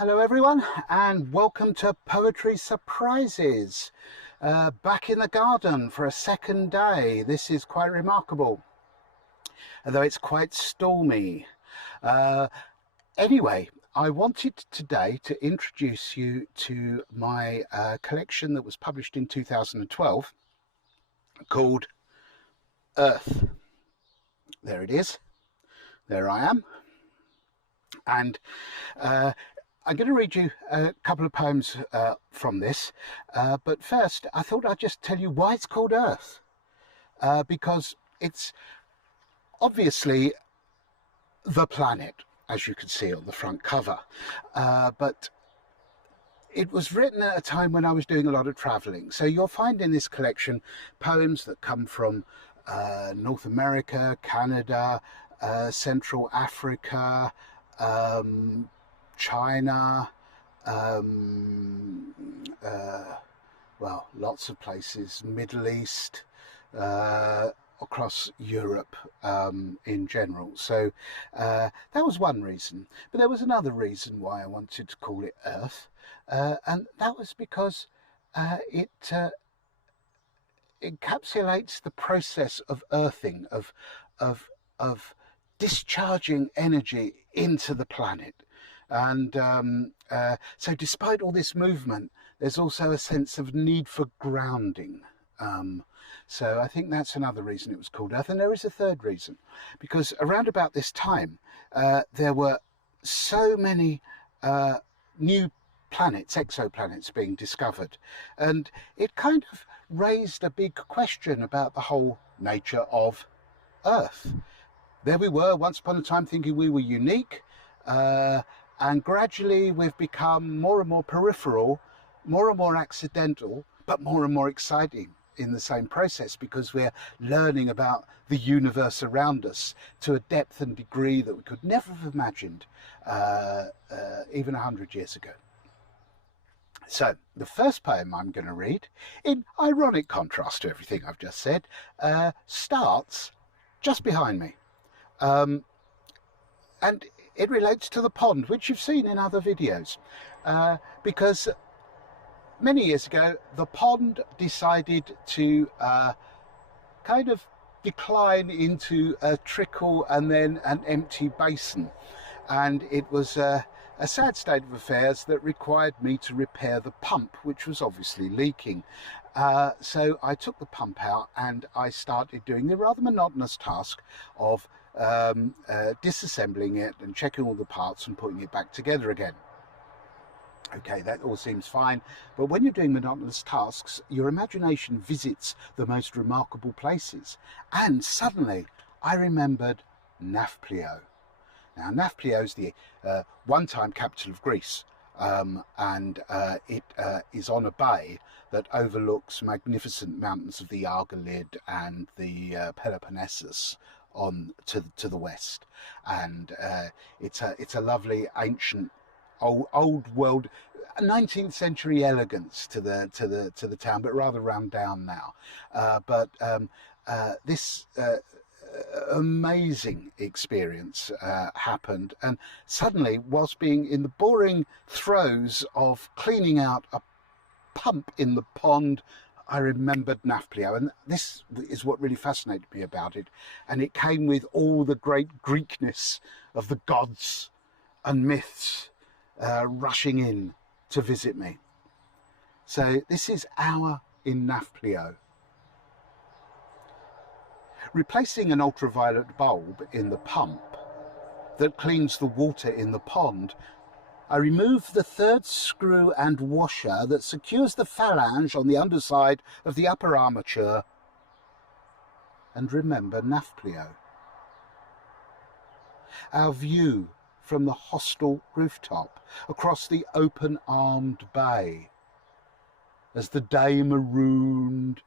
Hello everyone, and welcome to Poetry Surprises. Back in the garden for a second day. This is quite remarkable, although it's quite stormy. Anyway, I wanted today to introduce you to my collection that was published in 2012 called Earth. There it is. There I am. And I'm going to read you a couple of poems from this, but first I thought I'd just tell you why it's called Earth, because it's obviously the planet, as you can see on the front cover, but it was written at a time when I was doing a lot of travelling. So you'll find in this collection poems that come from North America, Canada, Central Africa, China, well, lots of places, Middle East, across Europe in general. So that was one reason. But there was another reason why I wanted to call it Earth, and that was because it encapsulates the process of earthing, of discharging energy into the planet. And so despite all this movement, there's also a sense of need for grounding. So I think that's another reason it was called Earth. And there is a third reason, because around about this time, there were so many new planets, exoplanets being discovered. And it kind of raised a big question about the whole nature of Earth. There we were once upon a time thinking we were unique, and gradually we've become more and more peripheral, more and more accidental, but more and more exciting in the same process, because we're learning about the universe around us to a depth and degree that we could never have imagined even 100 years ago. So the first poem I'm going to read, in ironic contrast to everything I've just said, starts just behind me. And it relates to the pond, which you've seen in other videos, because many years ago the pond decided to kind of decline into a trickle and then an empty basin, and it was a sad state of affairs that required me to repair the pump, which was obviously leaking. So I took the pump out and I started doing the rather monotonous task of disassembling it and checking all the parts and putting it back together again. Okay, that all seems fine, but when you're doing monotonous tasks, your imagination visits the most remarkable places. And suddenly I remembered Nafplio. Now, Nafplio is the one-time capital of Greece, and it is on a bay that overlooks magnificent mountains of the Argolid and the Peloponnesus on to the west. And it's a lovely ancient old world 19th century elegance to the town, but rather run down now. But this amazing experience happened, and suddenly, whilst being in the boring throes of cleaning out a pump in the pond, I remembered Nafplio, and this is what really fascinated me about it. And it came with all the great Greekness of the gods and myths rushing in to visit me. So this is Hour in Nafplio. Replacing an ultraviolet bulb in the pump that cleans the water in the pond, I remove the third screw and washer that secures the phalange on the underside of the upper armature, and remember Nafplio. Our view from the hostel rooftop across the open-armed bay, as the day marooned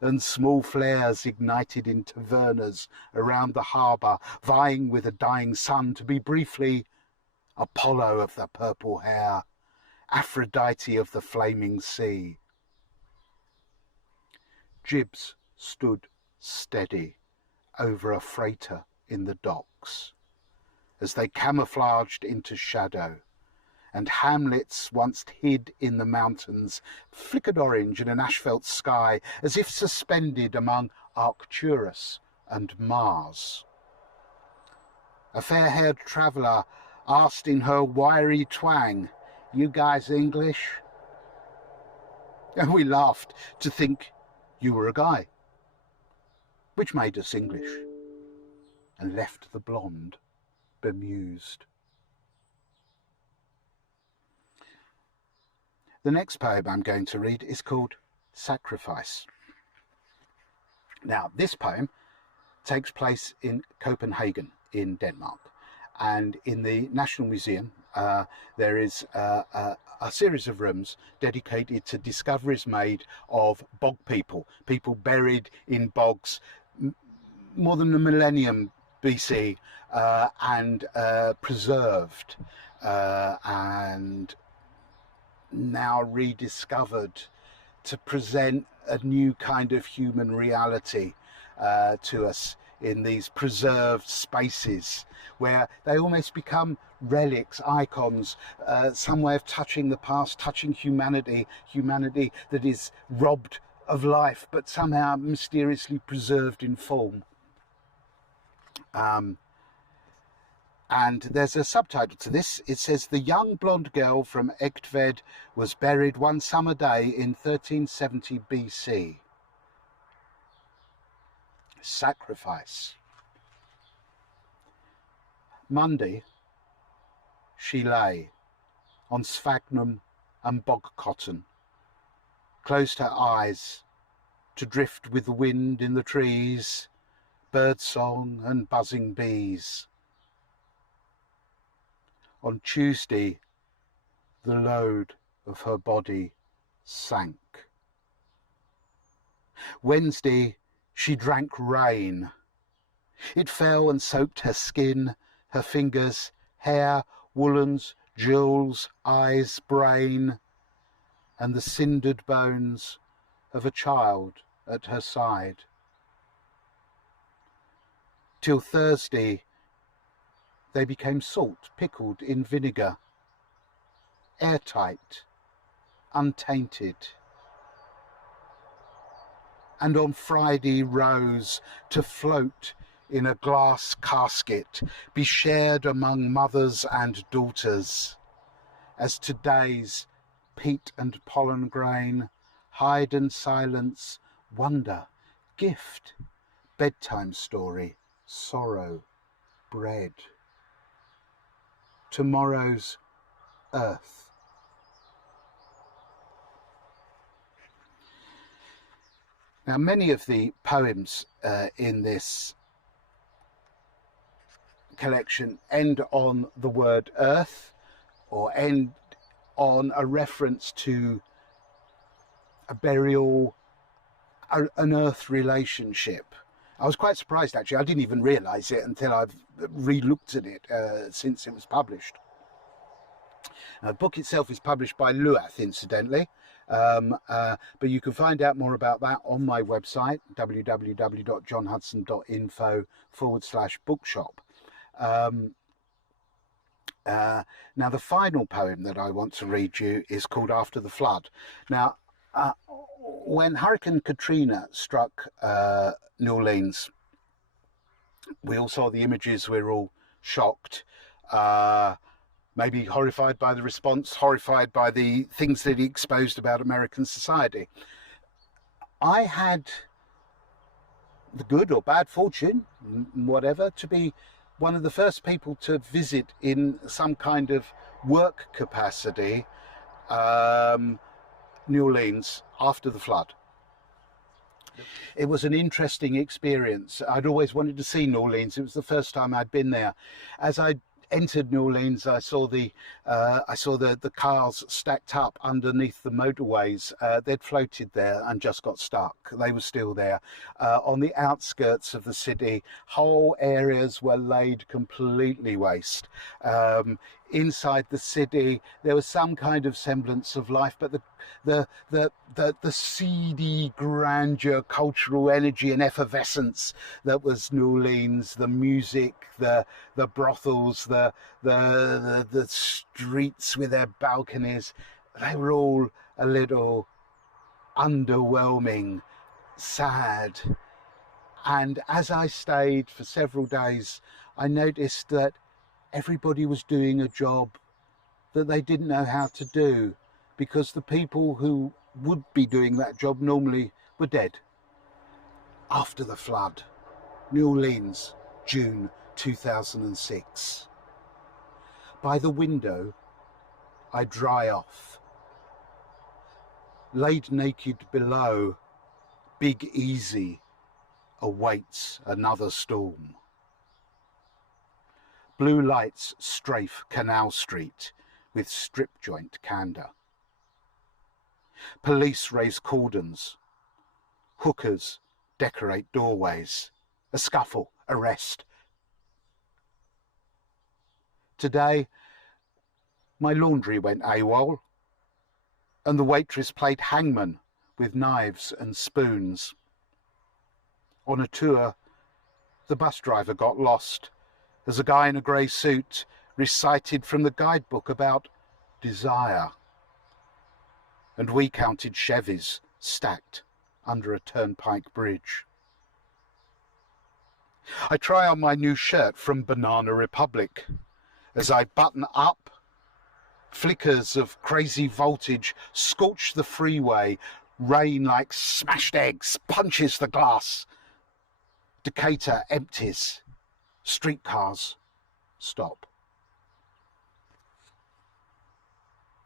and small flares ignited in tavernas around the harbour, vying with a dying sun to be briefly Apollo of the purple hair, Aphrodite of the flaming sea. Jibs stood steady over a freighter in the docks as they camouflaged into shadow, and hamlets once hid in the mountains flickered orange in an asphalt sky as if suspended among Arcturus and Mars. A fair-haired traveller asked in her wiry twang, "You guys English?" And we laughed to think you were a guy, which made us English, and left the blonde bemused. The next poem I'm going to read is called Sacrifice. Now, this poem takes place in Copenhagen in Denmark, and in the National Museum there is a series of rooms dedicated to discoveries made of bog people buried in bogs more than a millennium BC and preserved and now rediscovered to present a new kind of human reality to us in these preserved spaces where they almost become relics, icons, some way of touching the past, touching humanity that is robbed of life but somehow mysteriously preserved in form. And there's a subtitle to this. It says, "The young blonde girl from Egtved was buried one summer day in 1370 BC. Sacrifice. Monday, she lay on sphagnum and bog cotton, closed her eyes to drift with the wind in the trees, bird song and buzzing bees. On Tuesday, the load of her body sank. Wednesday, she drank rain. It fell and soaked her skin, her fingers, hair, woolens, jewels, eyes, brain, and the cindered bones of a child at her side. Till Thursday, they became salt pickled in vinegar, airtight, untainted. And on Friday rose to float in a glass casket, be shared among mothers and daughters, as today's peat and pollen grain, hide and silence, wonder, gift, bedtime story, sorrow, bread. Tomorrow's earth. Now, many of the poems in this collection end on the word earth, or end on a reference to a burial, an earth relationship. I was quite surprised, actually. I didn't even realise it until I've re-looked at it since it was published. The book itself is published by Luath, incidentally, but you can find out more about that on my website, www.johnhudson.info/bookshop. Now, the final poem that I want to read you is called After the Flood. Now, when Hurricane Katrina struck New Orleans, we all saw the images. We were all shocked, maybe horrified by the response, horrified by the things that he exposed about American society. I had the good or bad fortune, whatever, to be one of the first people to visit in some kind of work capacity New Orleans after the flood. It was an interesting experience. I'd always wanted to see New Orleans. It was the first time I'd been there. As I entered New Orleans, I saw the cars stacked up underneath the motorways. They'd floated there and just got stuck. They were still there. On the outskirts of the city, whole areas were laid completely waste. inside the city there was some kind of semblance of life, but the seedy grandeur, cultural energy and effervescence that was New Orleans, the music, the brothels, the streets with their balconies, they were all a little underwhelming, sad. And as I stayed for several days, I noticed that everybody was doing a job that they didn't know how to do, because the people who would be doing that job normally were dead. After the flood, New Orleans, June 2006. By the window, I dry off. Laid naked below, Big Easy awaits another storm. Blue lights strafe Canal Street with strip-joint candour. Police raise cordons. Hookers decorate doorways. A scuffle, arrest. Today, my laundry went AWOL, and the waitress played hangman with knives and spoons. On a tour, the bus driver got lost as a guy in a grey suit recited from the guidebook about desire. And we counted Chevys stacked under a turnpike bridge. I try on my new shirt from Banana Republic. As I button up, flickers of crazy voltage scorch the freeway. Rain like smashed eggs punches the glass. Decatur empties. Streetcars stop.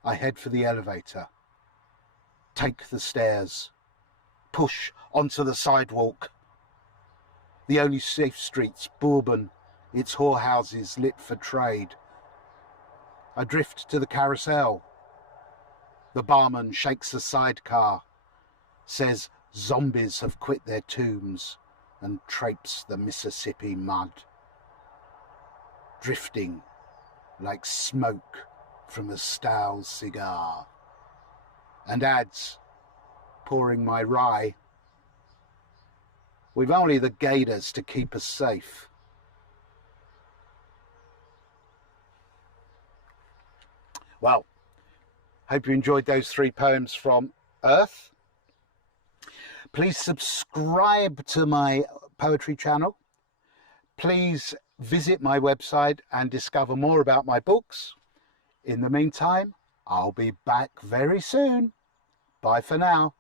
I head for the elevator. Take the stairs. Push onto the sidewalk. The only safe street's Bourbon, its whorehouses lit for trade. I drift to the carousel. The barman shakes a sidecar, says zombies have quit their tombs, and traipse the Mississippi mud. Drifting like smoke from a stale cigar. And adds, pouring my rye, we've only the gators to keep us safe. Well, hope you enjoyed those 3 poems from Earth. Please subscribe to my poetry channel. Please visit my website and discover more about my books. In the meantime, I'll be back very soon. Bye for now.